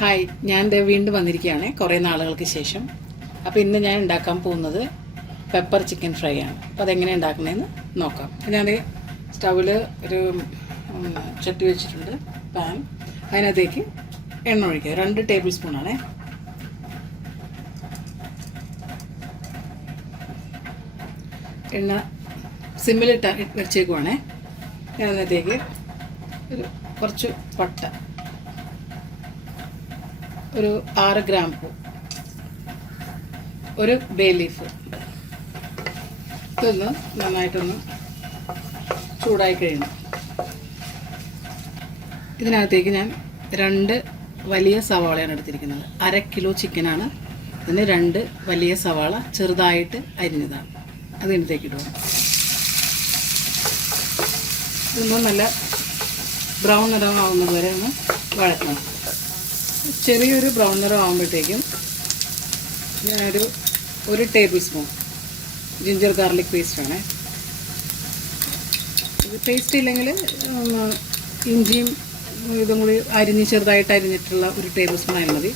Hi, ഞാൻ വീണ്ടും വന്നിരിക്കുകയാണ് കുറേ നാളുകൾക്ക് ശേഷം. അപ്പോൾ ഇന്ന് ഞാൻ ഉണ്ടാക്കാൻ പോകുന്നത് പെപ്പർ ചിക്കൻ ഫ്രൈ ആണ്. അപ്പോൾ അതെങ്ങനെ ഉണ്ടാക്കണമെന്ന് നോക്കാം. ഞാൻ സ്റ്റൗവിൽ ഒരു ചട്ടി വെച്ചിട്ടുണ്ട്, പാൻ. അതിനകത്തേക്ക് എണ്ണ ഒഴിക്കുക. 2 ടേബിൾ സ്പൂണാണേ. എണ്ണ സിമ്മിലിട്ട് വെച്ചേക്കുവാണേ. അതിനകത്തേക്ക് കുറച്ച് പട്ട, ഒരു 6 ഗ്രാമ്പൂ, ഒരു ബേ ലീഫ്. ഇതൊന്ന് നന്നായിട്ടൊന്ന് ചൂടായി കഴിയണം. ഇതിനകത്തേക്ക് ഞാൻ 2 വലിയ സവാളയാണ് എടുത്തിരിക്കുന്നത്. 1/2 കിലോ ചിക്കനാണ്. ഇതിന് 2 വലിയ സവാള ചെറുതായിട്ട് അരിഞ്ഞതാണ്. അതിനകത്തേക്ക് ഇടുക. ഇതൊന്നും നല്ല ബ്രൗൺ നിറമാവുന്നത് വരെ ഒന്ന് വഴറ്റണം. ചെറിയൊരു ബ്രൗൺ നിറം ആകുമ്പോഴത്തേക്കും ഞാനൊരു 1 ടേബിൾ സ്പൂൺ ജിഞ്ചർ ഗാർലിക് പേസ്റ്റാണ്. ഇത് പേസ്റ്റ് ഇല്ലെങ്കിൽ ഇഞ്ചിയും ഇതും കൂടി ചെറുതായിട്ട് അരിഞ്ഞിട്ടുള്ള 1 ടേബിൾ സ്പൂൺ ആയാൽ മതി.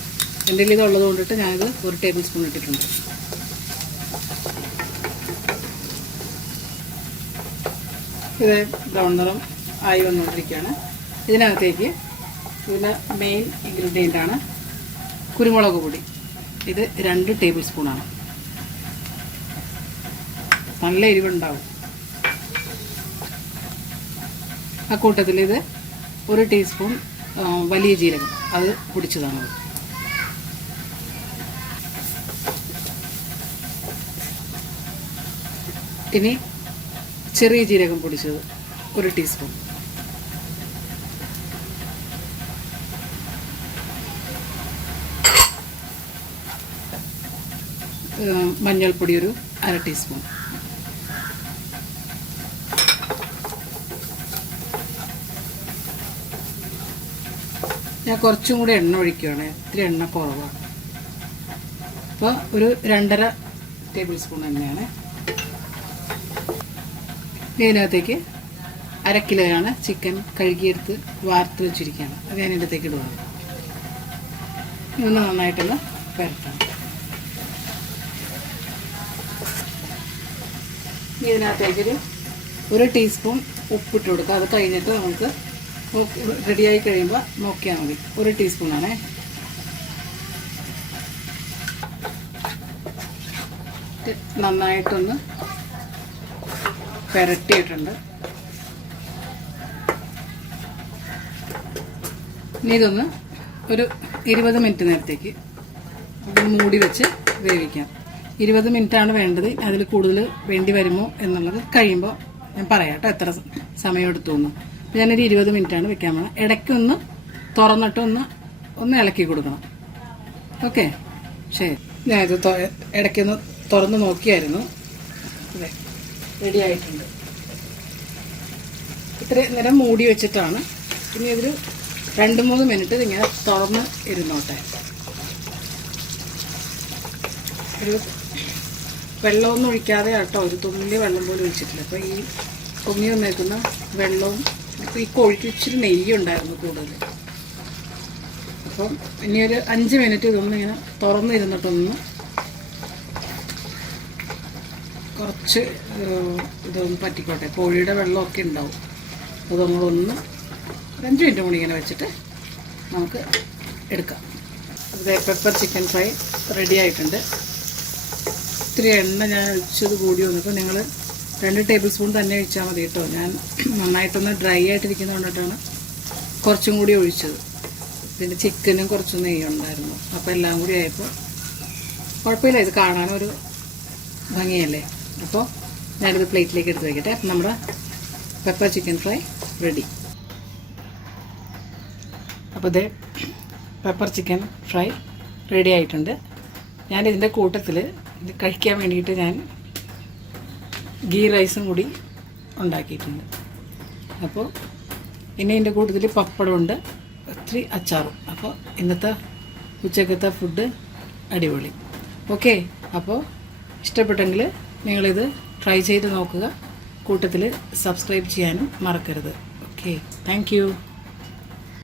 എൻ്റെ കയ്യിൽ ഇതുള്ളത് കൊണ്ടിട്ട് ഞാനിത് 1 ടേബിൾ സ്പൂൺ ഇട്ടിട്ടുണ്ട്. ഇത് ബ്രൗൺ നിറം ആയി വന്നുകൊണ്ടിരിക്കുകയാണ്. ഇതിനകത്തേക്ക് ഇതിൻ്റെ മെയിൻ ഇൻഗ്രീഡിയൻ്റാണ് കുരുമുളക് പൊടി. ഇത് 2 ടേബിൾ സ്പൂണാണ്. നല്ല എരിവുണ്ടാവും. ആ കൂട്ടത്തിൽ ഇത് 1 ടീസ്പൂൺ വലിയ ജീരകം, അത് പൊടിച്ചതാണ്. ഇനി ചെറിയ ജീരകം പൊടിച്ചത് 1 ടീസ്പൂൺ. മഞ്ഞൾപ്പൊടി ഒരു 1/2 ടീസ്പൂൺ. ഞാൻ കുറച്ചും കൂടി എണ്ണ ഒഴിക്കുകയാണ്. ഇത്തിരി എണ്ണ കുറവാണ്. അപ്പോൾ ഒരു 2.5 ടേബിൾ സ്പൂൺ എണ്ണയാണ്. ഇതിനകത്തേക്ക് 1/2 കിലോയാണ് ചിക്കൻ കഴുകിയെടുത്ത് വാർത്ത് വെച്ചിരിക്കുകയാണ്. അത് ഞാൻ ഇതിനകത്തേക്ക് ഇടുക. ഇതൊന്ന് നന്നായിട്ടൊന്ന് പരത്താം. ഇതിനകത്തേക്കൊരു 1 ടീസ്പൂൺ ഉപ്പിട്ട് കൊടുക്കുക. അത് കഴിഞ്ഞിട്ട് നമുക്ക് റെഡിയായി കഴിയുമ്പോൾ നോക്കിയാൽ മതി. 1 ടീസ്പൂണാണേ. നന്നായിട്ടൊന്ന് പുരട്ടിയിട്ടുണ്ട്. ഇനി ഇതൊന്ന് ഒരു 20 മിനിറ്റ് നേരത്തേക്ക് മൂടി വെച്ച് വേവിക്കാം. 20 മിനിറ്റാണ് വേണ്ടത്. അതിൽ കൂടുതൽ വേണ്ടി വരുമോ എന്നുള്ളത് കഴിയുമ്പോൾ ഞാൻ പറയാം കേട്ടോ, എത്ര സമയം എടുത്തു എന്ന്. അപ്പോൾ ഞാനൊരു 20 മിനിറ്റാണ് വെക്കാൻ വേണം. ഇടയ്ക്കൊന്ന് തുറന്നിട്ട് ഒന്ന് ഇളക്കി കൊടുക്കണം. ഓക്കെ, ശരി. ഞാനിത് ഇടയ്ക്കൊന്ന് തുറന്ന് നോക്കിയായിരുന്നു. അതെ, റെഡി ആയിട്ടുണ്ട്. ഇത്രയും നേരം മൂടി വെച്ചിട്ടാണ്. ഇനി ഇതൊരു 2-3 മിനിറ്റ് ഇതിങ്ങനെ തുറന്ന് ഇരുന്നോട്ടെ. ഒരു വെള്ളമൊന്നും ഒഴിക്കാതെ കേട്ടോ, ഒരു തുള്ളി വെള്ളം പോലും ഒഴിച്ചിട്ടില്ല. അപ്പോൾ ഈ പൊങ്ങി വന്നേക്കുന്ന വെള്ളവും ഇപ്പോൾ ഈ കോഴിക്ക് ഇച്ചിരി നെയ്യുണ്ടായിരുന്നു കൂടുതൽ. അപ്പം ഇനി ഒരു 5 മിനിറ്റ് ഇതൊന്നും ഇങ്ങനെ തുറന്നിരുന്നിട്ടൊന്ന് കുറച്ച് ഇതൊന്ന് പറ്റിക്കോട്ടെ. കോഴിയുടെ വെള്ളമൊക്കെ ഉണ്ടാവും. അപ്പോൾ നമ്മളൊന്ന് 5 മിനിറ്റ് കൂടി ഇങ്ങനെ വെച്ചിട്ട് നമുക്ക് എടുക്കാം. അതേ, പെപ്പർ ചിക്കൻ ഫ്രൈ റെഡി ആയിട്ടുണ്ട്. ഇത്തിരി എണ്ണ ഞാൻ ഒഴിച്ചത് കൂടി വന്നപ്പോൾ നിങ്ങൾ 2 ടേബിൾ സ്പൂൺ തന്നെ ഒഴിച്ചാൽ മതി കേട്ടോ. ഞാൻ നന്നായിട്ടൊന്ന് ഡ്രൈ ആയിട്ടിരിക്കുന്നത് കൊണ്ടിട്ടാണ് കുറച്ചും കൂടി ഒഴിച്ചത്. പിന്നെ ചിക്കനും കുറച്ച് നെയ്യുണ്ടായിരുന്നു. അപ്പോൾ എല്ലാം കൂടി ആയപ്പോൾ കുഴപ്പമില്ല. ഇത് കാണാനൊരു ഭംഗിയല്ലേ. അപ്പോൾ ഞാനിത് പ്ലേറ്റിലേക്ക് എടുത്ത് വയ്ക്കട്ടെ. അപ്പം നമ്മുടെ പെപ്പർ ചിക്കൻ ഫ്രൈ റെഡി. അപ്പോൾ ഇത് പെപ്പർ ചിക്കൻ ഫ്രൈ റെഡി ആയിട്ടുണ്ട്. ഞാനിതിൻ്റെ കൂട്ടത്തിൽ ഇത് കഴിക്കാൻ വേണ്ടിയിട്ട് ഞാൻ ഗീ റൈസും കൂടി ഉണ്ടാക്കിയിട്ടുണ്ട്. അപ്പോൾ ഇനി ഇതിൻ്റെ കൂട്ടത്തിൽ പപ്പടമുണ്ട്, ഒത്തിരി അച്ചാറും. അപ്പോൾ ഇന്നത്തെ ഉച്ചക്കത്തെ ഫുഡ് അടിപൊളി. ഓക്കെ, അപ്പോൾ ഇഷ്ടപ്പെട്ടെങ്കിൽ നിങ്ങളിത് ട്രൈ ചെയ്ത് നോക്കുക. കൂട്ടത്തിൽ സബ്സ്ക്രൈബ് ചെയ്യാനും മറക്കരുത്. Okay, thank you.